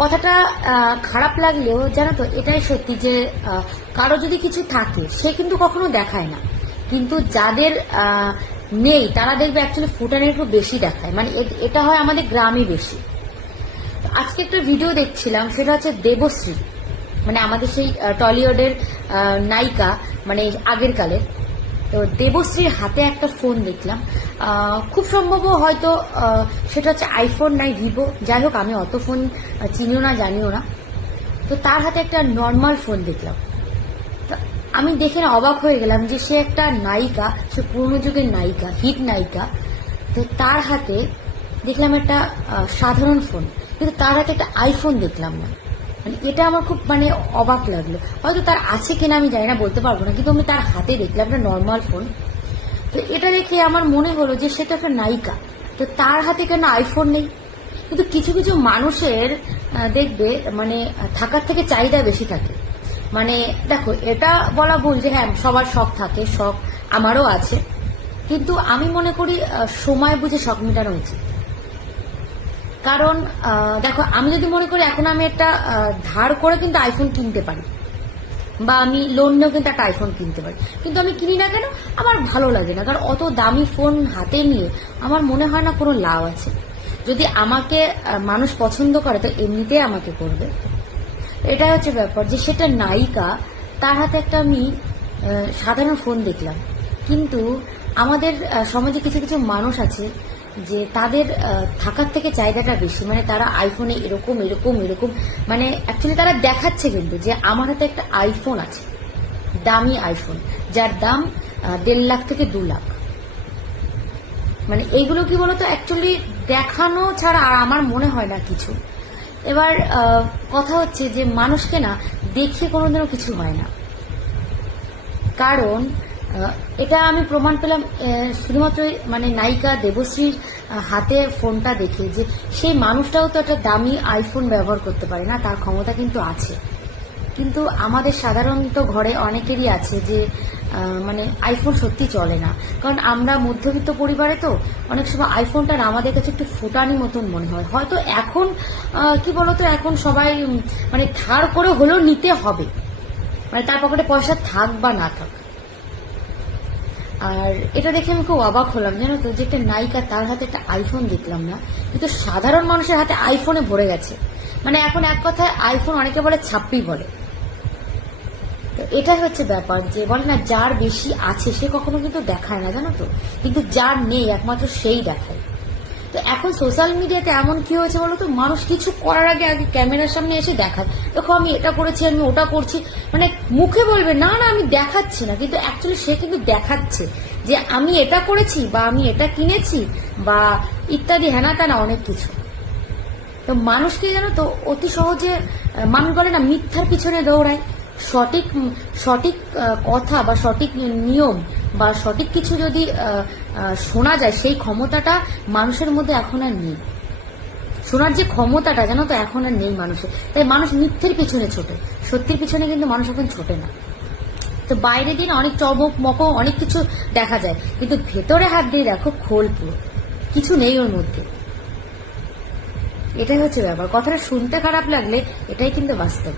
কথাটা খারাপ লাগলেও জানো তো এটাই সত্যি যে কারো যদি কিছু থাকে সে কিন্তু কখনো দেখায় না, কিন্তু যাদের নেই তারা দেখবে অ্যাকচুয়ালি ফুটানি একটু বেশি দেখায়। মানে এটা হয় আমাদের গ্রামে বেশি। আজকে একটা ভিডিও দেখছিলাম, সেটা হচ্ছে দেবশ্রী, মানে আমাদের সেই টলিউডের নায়িকা, মানে আগের কালের। তো দেবশ্রীর হাতে একটা ফোন দেখলাম, খুব সম্ভব হয়তো সেটা হচ্ছে আইফোন নাই ভিভো, যাই হোক আমি অত ফোন চিনিও না জানিও না। তো তার হাতে একটা নর্মাল ফোন দেখলাম। আমি দেখে না অবাক হয়ে গেলাম যে সে একটা নায়িকা, সে পুরনো যুগের নায়িকা, হিট নায়িকা। তো তার হাতে দেখলাম একটা সাধারণ ফোন, কিন্তু তার হাতে একটা আইফোন দেখলাম না। মানে এটা আমার খুব মানে অবাক লাগলো। হয়তো তার আছে কিনা আমি জানি না, বলতে পারবো না, কিন্তু আমি তার হাতে দেখলাম একটা নর্মাল ফোন। তো এটা দেখে আমার মনে হলো যে সে তো একটা নায়িকা, তো তার হাতে কেন আইফোন নেই? কিন্তু কিছু কিছু মানুষের দেখবে মানে থাকার থেকে চাহিদা বেশি থাকে। মানে দেখো, এটা বলা ভুল যে হ্যাঁ সবার শখ থাকে, শখ আমারও আছে, কিন্তু আমি মনে করি সময় বুঝে শখ মেটানো উচিত। কারণ দেখো, আমি যদি মনে করি এখন আমি একটা ধার করে কিন্তু আইফোন কিনতে পারি, বা আমি লোন নিয়েও কিন্তু একটা আইফোন কিনতে পারি, কিন্তু আমি কিনি না কেন? আমার ভালো লাগে না। কারণ অত দামি ফোন হাতে নিয়ে আমার মনে হয় না কোনো লাভ আছে। যদি আমাকে মানুষ পছন্দ করে তো এমনিতেই আমাকে করবে। এটাই হচ্ছে ব্যাপার, যে সেটা নায়িকা, তার হাতে একটা আমি সাধারণ ফোন দেখলাম। কিন্তু আমাদের সমাজে কিছু কিছু মানুষ আছে যে তাদের থাকার থেকে চাহিদাটা বেশি। মানে তারা আইফোনে এরকম এরকম এরকম, মানে অ্যাকচুয়ালি তারা দেখাচ্ছে কিন্তু যে আমার হাতে একটা আইফোন আছে, দামি আইফোন, যার দাম 1.5 লাখ থেকে 2 লাখ। মানে এইগুলো কি বলতো, অ্যাকচুয়ালি দেখানো ছাড়া আর আমার মনে হয় না কিছু। এবার কথা হচ্ছে যে মানুষকে না দেখে কোনোদিনও কিছু হয় না। কারণ এটা আমি প্রমাণ পেলাম শুধুমাত্র মানে নায়িকা দেবশ্রীর হাতে ফোনটা দেখে, যে সেই মানুষটাও তো একটা দামি আইফোন ব্যবহার করতে পারে না, তার ক্ষমতা কিন্তু আছে। কিন্তু আমাদের সাধারণত ঘরে অনেকেরই আছে যে মানে আইফোন সত্যি চলে না। কারণ আমরা মধ্যবিত্ত পরিবারে, তো অনেক সময় আইফোনটা আমাদের কাছে একটু ফুটানি মতন মনে হয়। হয়তো এখন কি বলতো, এখন সবাই মানে ধার করে হলেও নিতে হবে, মানে তার পকেটে পয়সা থাক বা না থাক। আর এটা দেখে আমি খুব অবাক হলাম, জানো তো, যে একটা নায়িকা তার হাতে একটা আইফোন দেখলাম না, কিন্তু সাধারণ মানুষের হাতে আইফোনে ভরে গেছে। মানে এখন এক কথায় আইফোন অনেকে বলে ছাপ্পি বলে। তো এটাই হচ্ছে ব্যাপার, যে বলে না যার বেশি আছে সে কখনো কিন্তু দেখায় না, জানো তো, কিন্তু যার নেই একমাত্র সেই দেখায়। তো এখন সোশ্যাল মিডিয়াতে এমন কি হয়েছে বলো তো, মানুষ কিছু করার আগে আগে ক্যামেরার সামনে এসে দেখায়, দেখো আমি এটা করেছি, আমি ওটা করছি। মানে মুখে বলবে না না আমি দেখাচ্ছি না, কিন্তু অ্যাকচুয়ালি সে কিন্তু দেখাচ্ছে যে আমি এটা করেছি, বা আমি এটা কিনেছি, বা ইত্যাদি হেনা তেনা অনেক কিছু। তো মানুষকে জানো তো অতি সহজে মানুষ বলে না মিথ্যার পিছনে দৌড়ায়। সঠিক সঠিক কথা বা সঠিক নিয়ম বা সঠিক কিছু যদি শোনা যায়, সেই ক্ষমতাটা মানুষের মধ্যে এখন আর নেই। শোনার যে ক্ষমতাটা জানো তো এখন আর নেই মানুষের, তাই মানুষ মিথ্যের পিছনে ছোটে, সত্যির পিছনে কিন্তু মানুষ এখন ছোটে না। তো বাইরে দিন অনেক চমক মকো অনেক কিছু দেখা যায়, কিন্তু ভেতরে হাত দিয়ে দেখো খোল পুরো কিছু নেই ওর মধ্যে। এটাই হচ্ছে ব্যাপার। কথাটা শুনতে খারাপ লাগলে এটাই কিন্তু বাস্তব।